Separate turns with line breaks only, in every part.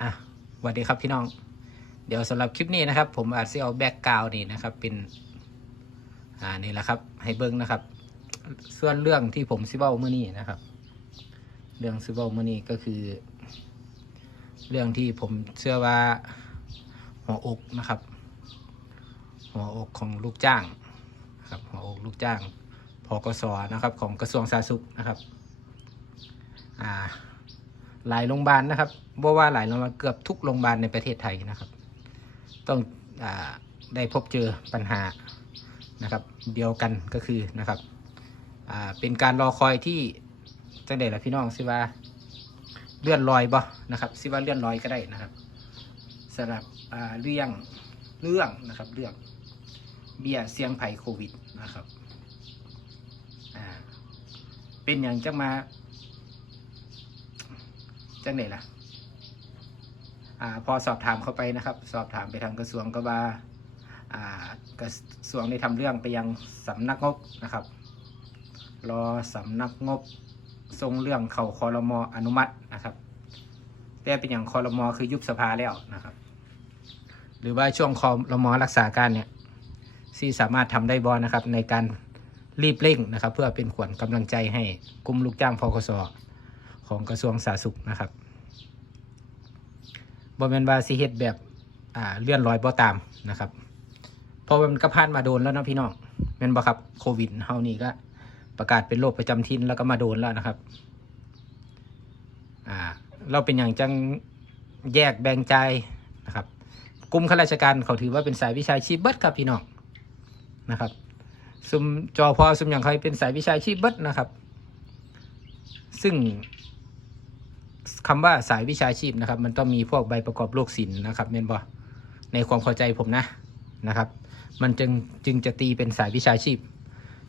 อะสวัสดีครับพี่น้อง เดี๋ยวสำหรับคลิปนี้นะครับ ผมอาจจะเอาแบ็กกราวนี่นะครับ เป็นอ่านี่แหละครับ ให้เบิ้งนะครับ ส่วนเรื่องที่ผมซิเบ้าเมื่อนี้นะครับ เรื่องซิเบ้าเมื่อนี้ก็คือ เรื่องที่ผมเชื่อว่าหัวอกนะครับ หัวอกของลูกจ้างครับหัวอกลูกจ้างพกสนะครับ ของกระทรวงสาธารณสุขนะครับ อ่า หลายโรงพยาบาลนะครับบ่ว่าหลายโรงพยาบาลเกือบทุกโรงพยาบาลในประเทศไทยนะครับ ต้องอได้พบเจอปัญหานะครับ เดียวกันก็คือนะครับเป็นการรอคอยที่จังไดล่ะพี่น้องสิว่าเลื่อนลอยบ่นะครับสิว่าเลื่อนลอยก็ได้นะครับสำหรับเรื่องเรื่องนะครับเรื่องเบียเสียงภัยโควิดนะครับเป็นอย่างจะมา จังไหนล่ะ อ่า พอสอบถามเข้าไปนะครับ สอบถามไปทางกระทรวงก็ว่า อ่ากระทรวงได้ทำเรื่องไปยังสำนักงบนะครับ รอสำนักงบส่งเรื่องเข้าคอรมออนุมัตินะครับแต่เป็นอย่างคอรมอคือยุบสภาแล้วนะครับ หรือว่าช่วงคอรมอรักษาการเนี่ยที่สามารถทำได้บอนะครับในการรีบเร่งนะครับ เพื่อเป็นขวัญกำลังใจให้กลุ่มลูกจ้างพกส ของกระทรวงสาธารณสุขนะครับบ่แม่นว่าสิเฮ็ดแบบอ่าเลื่อนลอยบ่ตามนะครับเพราะว่ามันก็ผ่านมาโดนแล้วนะพี่น้องแม่นบ่ครับโควิดเฮานี่ก็ประกาศเป็นโรคประจำถิ่นแล้วก็มาโดนแล้วนะครับอ่าเราเป็นอย่างจังแยกแบ่งใจนะครับกลุ่มข้าราชการเขาถือว่าเป็นสายวิชาชีพเบิดครับพี่น้องนะครับซุมจอพอซุมอย่างใครเป็นสายวิชาชีพเบิดนะครับ ซึ่ง คำว่าสายวิชาชีพนะครับ มันต้องมีพวกใบประกอบโรคศิลป์นะครับเมนบอในความเข้าใจผมนะนะครับ มันจึงจึงจะตีเป็นสายวิชาชีพ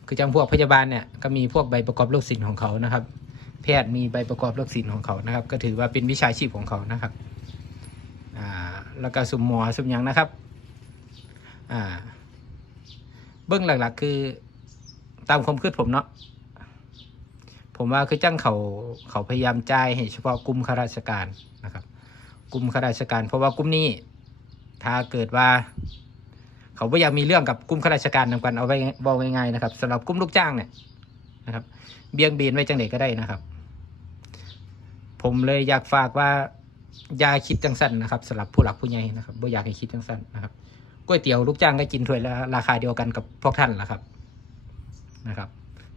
คือจังพวกพยาบาลเนี่ยก็มีพวกใบประกอบโรคศิลป์ของเขานะครับ แพทย์มีใบประกอบโรคศิลป์ของเขานะครับ ก็ถือว่าเป็นวิชาชีพของเขานะครับอ่าแล้วก็สุมหมอสุมหยังนะครับอ่าเบื้องหลักๆ คือตามความคิดผมเนาะ ผมว่าคือจ้างเขาเขาพยายามจ่ายให้เฉพาะกลุ่มข้าราชการนะครับ กลุ่มข้าราชการ เพราะว่ากลุ่มนี้ถ้าเกิดว่า เขาไม่อยากมีเรื่องกับกลุ่มข้าราชการนำกันเอาไว้บอกง่ายๆนะครับสำหรับกลุ่มลูกจ้างเนี่ยนะครับ เบี่ยงเบนไว้จังไหนก็ได้นะครับ ผมเลยอยากฝากว่าอย่าคิดจังสั้นนะครับสำหรับผู้หลักผู้ใหญ่นะครับไม่อยากให้คิดจังสั้นนะครับก๋วยเตี๋ยวลูกจ้างก็กินถ้วยละราคาเดียวกันกับพวกท่านแหละครับนะครับ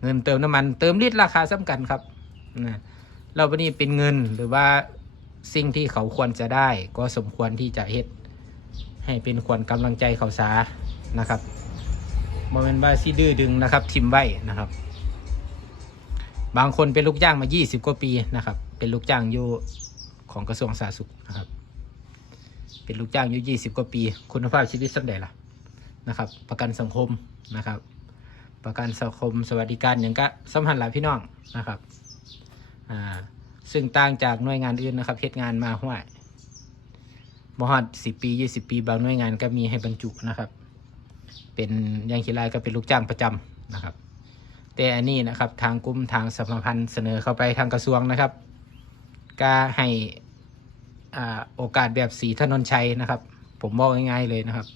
เงินเติมน้ำมัน เติมลิตรราคาสำคัญครับนะเราวันนี้เป็นเงินหรือว่าสิ่งที่เขาควรจะได้ ก็สมควรที่จะเฮ็ดให้เป็นควรกำลังใจเขาสานะครับโมเมนว่าซีดื้อดึงนะครับทิมไว้นะครับ บางคนเป็นลูกจ้างมา 20 กว่าปีนะครับ เป็นลูกจ้างอยู่ของกระทรวงสาธารณสุขนะครับ เป็นลูกจ้างอยู่ 20 กว่าปี คุณภาพชีวิตสักใดล่ะนะครับ ประกันสังคมนะครับ ประกันสังคมสวัสดิการอย่างก็สำคัญหลายพี่น้องนะครับอ่าซึ่งต่างจากหน่วยงานอื่นนะครับเฮ็ดงานมาห้วยมหอดสิปียี่สิบปี บางหน่วยงานก็มีให้บรรจุนะครับ เป็นยังขีรายก็เป็นลูกจ้างประจำนะครับ แต่อันนี้นะครับทางกลุ่มทางสมาพันธ์เสนอเข้าไปทางกระทรวงนะครับก็ให้อ่าโอกาสแบบสีถนนชัยนะครับ ผมบอกง่ายๆเลยนะครับ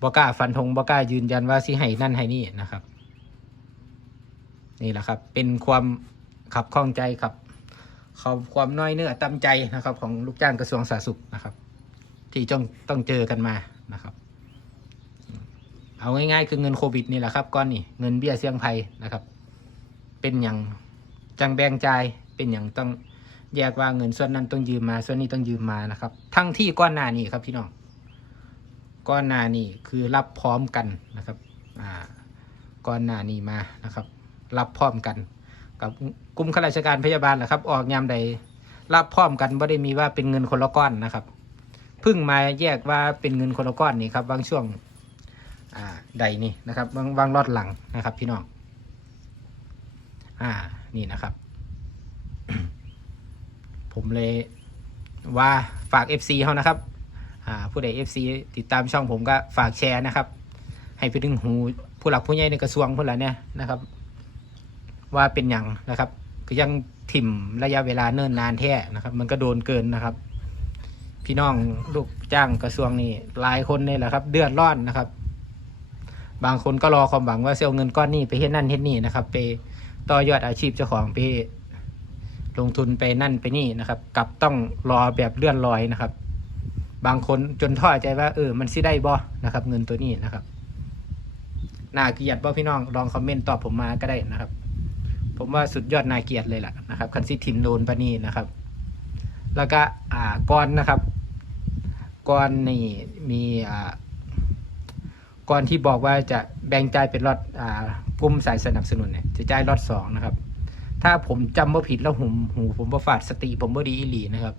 บอกล้าฟันธงบอกล้ายืนยันว่าสิให้นั่นให้นี่นะครับ นี่แหละครับ เป็นความขับข้องใจครับเขาความน้อยเนื้อตำใจนะครับ ของลูกจ้างกระทรวงสาธารณสุขนะครับ ที่จ้องต้องเจอกันมานะครับ เอาง่ายๆ คือเงินโควิดนี่แหละครับก้อนนี่เงินเบี้ยเสี่ยงภัยนะครับ เป็นอย่างจังแบงใจายเป็นอย่างต้องแยกว่าเงินส่วนนั้นต้องยืมมา ส่วนนี้ต้องยืมมานะครับ ทั้งที่ก้อนหน้านี้ครับพี่น้อง ก้อนหน้านี้คือรับพร้อมกันนะครับอ่าก้อนหน้านี้มานะครับ รับพร้อมกัน กับกลุ่มข้าราชการพยาบาลแหละครับ ออกยามใดรับพร้อมกันไม่ได้มีว่าเป็นเงินคนละก้อนนะครับเพิ่งมาแยกว่าเป็นเงินคนละก้อนนี่ครับบางช่วงใดนี่นะครับบางบางรอดหลังนะครับ พี่น้องอ่านี่นะครับ ผมเลยว่าฝาก FC เขานะครับ ผู้ใด FC ติดตามช่องผมก็ฝากแชร์นะครับ ให้ไปถึงหูผู้หลักผู้ใหญ่ในกระทรวงผู้หลัเนี่ยนะครับ ว่าเป็นอย่างนะครับ ก็ยังถิ่มระยะเวลาเนิ่นนานแท้นะครับ มันก็โดนเกินนะครับ พี่น้องลูกจ้างกระทรวงนี่หลายคนนี่แหละครับ เดือดร้อนนะครับ บางคนก็รอความหวังว่าเอาเงินก้อนนี้ไปเฮ็ดนั่นเฮ็ดนี่นะครับ ไปต่อยอดอาชีพเจ้าของไปลงทุนไปนั่นไปนี่นะครับ กลับต้องรอแบบเลื่อนลอยนะครับ บางคนจนท้อใจว่าเออมันสิได้บ่นะครับ เงินตัวนี้นะครับนาเกียดบ่พี่น้องลองคอมเมนต์ตอบผมมาก็ได้นะครับ ผมว่าสุดยอดนาเกียดเลยล่ะนะครับคันซิทิมโดนปะนี่นะครับ แล้วก็อ่าก้อนนะครับก้อนนี่มีอ่าก้อนที่บอกว่าจะแบ่งจ่ายเป็นล็อตอ่ากลุ่มสายสนับสนุนเนี่ยจะจ่ายล็อตสองนะครับ ถ้าผมจำว่าผิดแล้วหูหูผมบ่ฝาดสติผมบ่ดีอีหลีนะครับ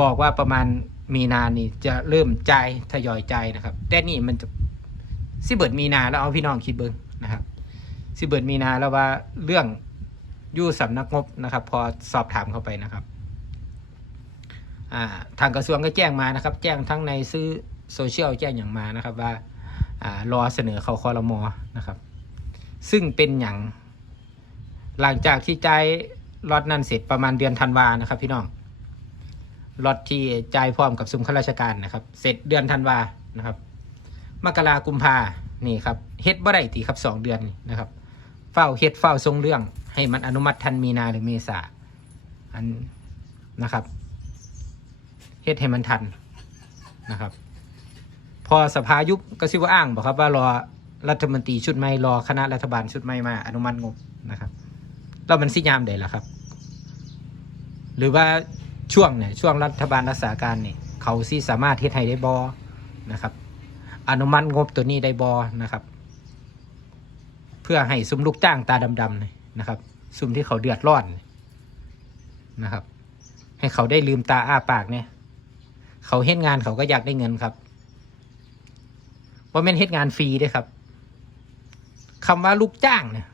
บอกว่าประมาณ มีนานี่จะเริ่มจ่ายทยอยจ่ายนะครับ แต่นี่มันจะสิเบิดมีนาแล้วเอาพี่น้องคิดเบิ้งนะครับสิเบิดมีนาแล้วว่าเรื่องอยู่สำนักงบนะครับ พอสอบถามเข้าไปนะครับาทางกระทรวงก็แจ้งมานะครับ แจ้งทั้งในซื้อโซเชียลแจ้งอย่างมานะครับว่าอารอเสนอเขาคอรมอนะครับ ซึ่งเป็นอย่างหลังจากที่ใจ่ายล็อตนั้นเสร็จประมาณเดือนธันวานะครับ พี่น้อง ล็อตที่จ่ายพร้อมกับซุ้มข้าราชการนะครับ เสร็จเดือนธันวานะครับ มกรากุมภานี่ครับเฮ็ดบ่ได้ตีครับสองเดือนนี่นะครับเฝ้าเฮ็ดเฝ้าทรงเรื่อง ให้มันอนุมัติทันมีนาหรือเมษาอันนะครับเฮ็ดให้มันทันนะครับ พอสภายุบก็ซิว่าอ้างบอกครับว่ารอรัฐมนตรีชุดใหม่รอคณะรัฐบาลชุดใหม่มาอนุมัติงบนะครับแล้วมันสิยามใดล่ะครับ หรือว่า ช่วงเนี่ยช่วงรัฐบาลรักษาการเนี่ยเขาสิสามารถเฮ็ดให้ได้บอนะครับ อนุมัติงบตัวนี้ได้บอนะครับ เพื่อให้ซุมลูกจ้างตาดำๆนะครับ ซุมที่เขาเดือดร้อนนะครับ ให้เขาได้ลืมตาอ้าปากเนี่ย เขาเฮ็ดงานเขาก็อยากได้เงินครับว่าแม่นเฮ็ดงานฟรีด้วยครับคำว่าลูกจ้างเนี่ย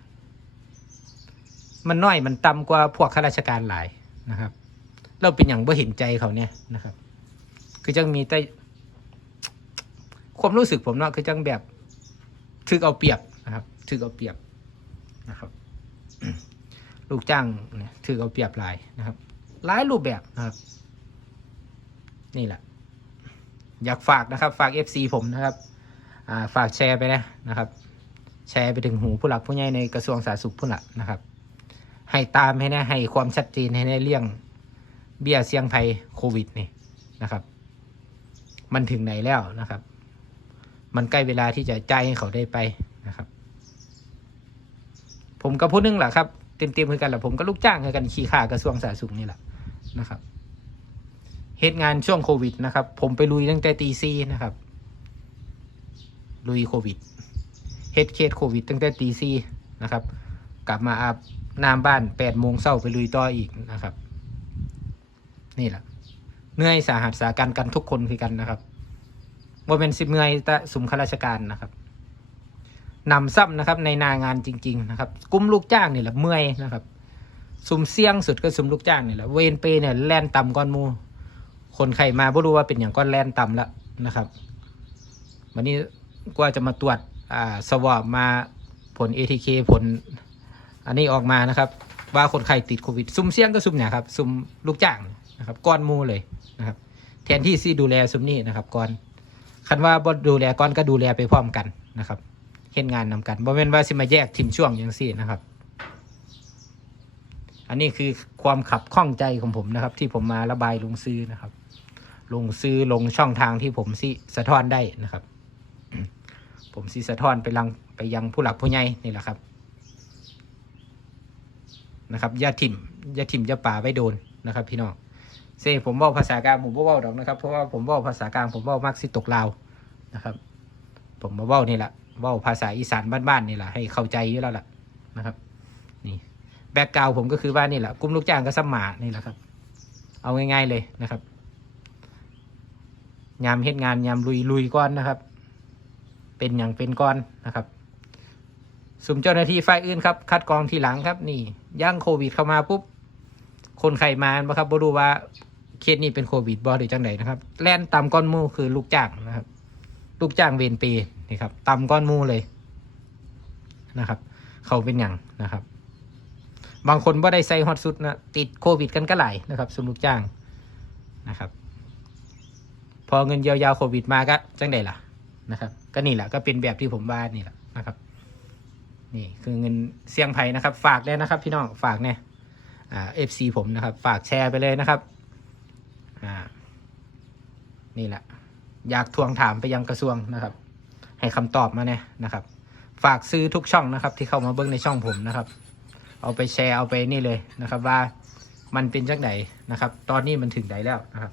มันน้อยมันต่ำกว่าพวกข้าราชการหลายนะครับ เราเป็นอย่างบ่เห็นใจเขาเนี่ยนะครับ คือจังมีแต่ความรู้สึกผมเนาะคือจังแบบถึกเอาเปรียบนะครับถึกเอาเปรียบนะครับ ลูกจ้างเนี่ยถือเอาเปรียบหลายนะครับหลายรูปแบบนะครับ นี่แหละ อยากฝากนะครับ ฝาก FC ผมนะครับอ่าฝากแชร์ไปนะนะครับ แชร์ไปถึงหูผู้หลักผู้ใหญ่ในกระทรวงสาธารณสุขผู้หลักนะครับ ให้ตามให้แน่ให้ความชัดเจนให้ในเรื่อง เบี้ยเสี่ยงภัยโควิดนี่นะครับ มันถึงไหนแล้วนะครับ มันใกล้เวลาที่จะจ่ายให้เขาได้ไปนะครับ ผมก็พูดนึงแหละครับเต็มๆคือกันแหละผมก็ลูกจ้างคือกันขี่ขากระทรวงสาธารณสุขนี่แหละนะครับเหตุงานช่วงโควิดนะครับ ผมไปลุยตั้งแต่ตีซีนะครับ ลุยโควิดเฮ็ดเคสโควิดตั้งแต่ตีซีนะครับ กลับมาอาบน้ำบ้านแปดโมงเช้าไปลุยต่ออีกนะครับ นี่แหละเหนื่อยสาหัสสาการกันทุกคนคือกันนะครับว่าเป็นสิบเมื่อยแต่สุมข้าราชการนะครับนำซ้ำนะครับในนางานจริง ๆ นะครับกลุ่มลูกจ้างนี่แหละเมื่อยนะครับสุ่มเสี่ยงสุดก็สุ่มลูกจ้างนี่แหละเวนเปเนี่ยแล่นต่ำก้อนมู คนไข้มาบ่รู้ว่าเป็นอย่างก้อนแล่นต่ำแล้วนะครับวันนี้กว่าจะมาตรวจอ่าสวอปมาผล ATK ผล อันนี้ออกมานะครับ ว่าคนไข้ติดโควิดสุ่มเสี่ยงก็สุ่มเนี่ยครับสุ่มลูกจ้าง นะครับก้อนมูเลยนะครับ แทนที่ที่ดูแลสุ่มนี่นะครับก้อนคันว่าบ่ดูแลก้อนก็ดูแลไปพร้อมกันนะครับเห็นงานนำกันบ่แม่นว่าสิมาแยกทีมช่วงอย่างสี่นะครับ อันนี้คือความขับข้องใจของผมนะครับ ที่ผมมาระบายลงซื้อนะครับ ลงซื้อลงช่องทางที่ผมสิสะท้อนได้นะครับ ผมสิสะท้อนไปลังไปยังผู้หลักผู้ใหญ่นี่แหละครับนะครับยาถิ่มยาถิ่มยาป่าไว้โดนนะครับ พี่น้อง เซ่ผมว่าภาษากลางผมบ่เว้าดอกนะครับ เพราะว่าผมว่าภาษากลางผมว้ามักสิตกลาวนะครับ ผมมาว้านี่แหละว้าภาษาอีสานบ้านๆนี่แหละให้เข้าใจอยู่แล้วล่ะนะครับนี่แบ็กกราวผมก็คือว่านี่แหละกลุ่มลูกจ้างก็สมมานี่แหละครับ เอาง่ายๆเลยนะครับยามเฮ็ดงานยามลุยลุยก้อนนะครับ เป็นอย่างเป็นก้อนนะครับสุ่มเจ้าหน้าที่ฝ่ายอื่นครับ คัดกรองทีหลังครับ นี่ย่างโควิดเข้ามาปุ๊บ คนไข้มาบ่ครับบ่รู้ว่าเคสนี้เป็นโควิดบ่หรือจังไดนะครับ แล่นตามก้อนมูคือลูกจ้างนะครับ ลูกจ้างเวรเปรย์นี่ครับตำก้อนมูเลยนะครับ เขาเป็นอย่างนะครับ บางคนบ่ได้ใส่ฮอตสุดนะติดโควิดกันก็หลายนะครับสมลูกจ้างนะครับ พอเงินเยียวยาโควิดมาก็จังไดล่ะนะครับ ก็นี่แหละก็เป็นแบบที่ผมว่านี่แหละนะครับ นี่คือเงินเสี่ยงภัยนะครับ ฝากเลยนะครับ พี่น้องฝากเนี่ย เอฟซีผมนะครับ ฝากแชร์ไปเลยนะครับนี่แหละ อยากทวงถามไปยังกระทรวงนะครับ ให้คำตอบมาเนี่ยนะครับ ฝากซื้อทุกช่องนะครับ ที่เข้ามาเบิ้งในช่องผมนะครับ เอาไปแชร์เอาไปนี่เลยนะครับ ว่ามันเป็นจังไหนนะครับ ตอนนี้มันถึงไหนแล้วนะครับ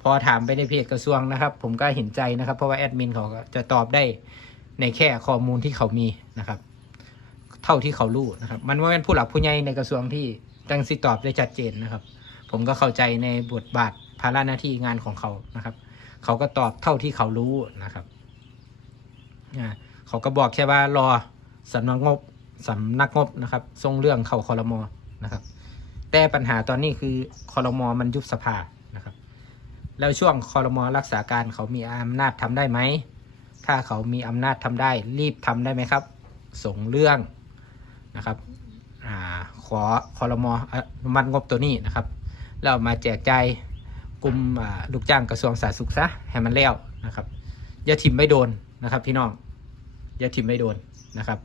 พอถามไปในเพจกระทรวงนะครับ ผมก็เห็นใจนะครับ เพราะว่าแอดมินเขาก็จะตอบได้ในแค่ข้อมูลที่เขามีนะครับ เท่าที่เขารู้นะครับ มันว่าเป็นผู้หลักผู้ใหญ่ในกระทรวงที่ จังสิตอบได้ชัดเจนนะครับ ผมก็เข้าใจในบทบาทภาระหน้าที่งานของเขานะครับ เขาก็ตอบเท่าที่เขารู้นะครับเขาก็บอกแค่ว่ารอสำนักงบสำนักงบนะครับส่งเรื่องเข้าคอรมอนะครับ แต่ปัญหาตอนนี้คือคอรมอมันยุบสภานะครับ แล้วช่วงคอรมอรักษาการเขามีอำนาจทำได้ไหม ถ้าเขามีอำนาจทำได้รีบทำได้ไหมครับ ส่งเรื่องนะครับ ขอคอรมออนุมัติงบตัวนี้นะครับแล้วมาแจกจ่ายกลุ่มลูกจ้างกระทรวงสาธารณสุขซะให้มันแล้วนะครับอย่าทิมไม่โดนนะครับพี่น้องอย่าทิมไม่โดนนะครับ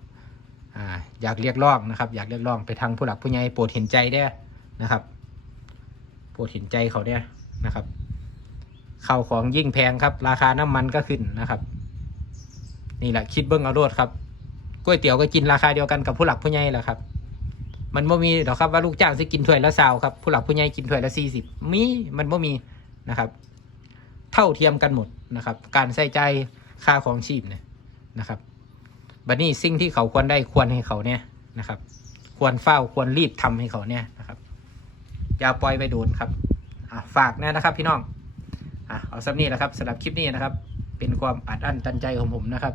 ออยากเรียกร้องนะครับ อยากเรียกร้องไปทางผู้หลักผู้ใหญ่โปรดเห็นใจได้นะครับโปรดเห็นใจเขาเนี่ยนะครับข้าวของยิ่งแพงครับ ราคาน้ำมันก็ขึ้นนะครับ นี่แหละคิดเบิ้งเอาโลดครับก๋วยเตี๋ยวก็กินราคาเดียวกันกับผู้หลักผู้ใหญ่แหละครับ มันไม่มีหรอกครับว่าลูกจ้างจะกินถ้วยละสาวครับผู้หลักผู้ใหญ่กินถ้วยละสี่สิบมีมันไม่มีนะครับ เท่าเทียมกันหมดนะครับ การใส่ใจค่าของชีพเนี่ยนะครับบัดนี้สิ่งที่เขาควรได้ควรให้เขาเนี่ยนะครับ ควรเฝ้าควรรีบทำให้เขาเนี่ยนะครับอย่าปล่อยไปโดนครับอฝากนะนะครับ พี่น้องอะเอาสักนี้แหละครับสำหรับคลิปนี้นะครับ เป็นความอัดอั้นตันใจของผมนะครับ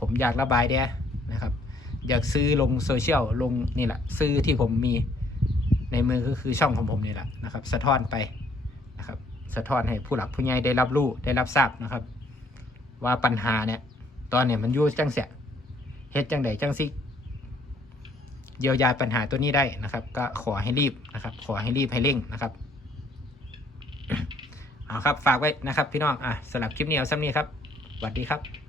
ผมอยากระบายเดียนะครับ อยากซื้อลงโซเชียลลงนี่แหละซื้อที่ผมมีในมือก็คือช่องของผมนี่แหละนะครับ สะท้อนไปนะครับ สะท้อนให้ผู้หลักผู้ใหญ่ได้รับรู้ได้รับทราบนะครับ ว่าปัญหาเนี่ย ตอนเนี่ยมันยู่จังเสียเฮ็ดจังใดจังสิเยียวยาปัญหาตัวนี้ได้นะครับ ก็ขอให้รีบนะครับ ขอให้รีบให้เร่งนะครับเอาครับฝากไว้นะครับ พี่น้องอะสำหรับคลิปนี้เอาซ้ำนี้ครับสวัสดีครับ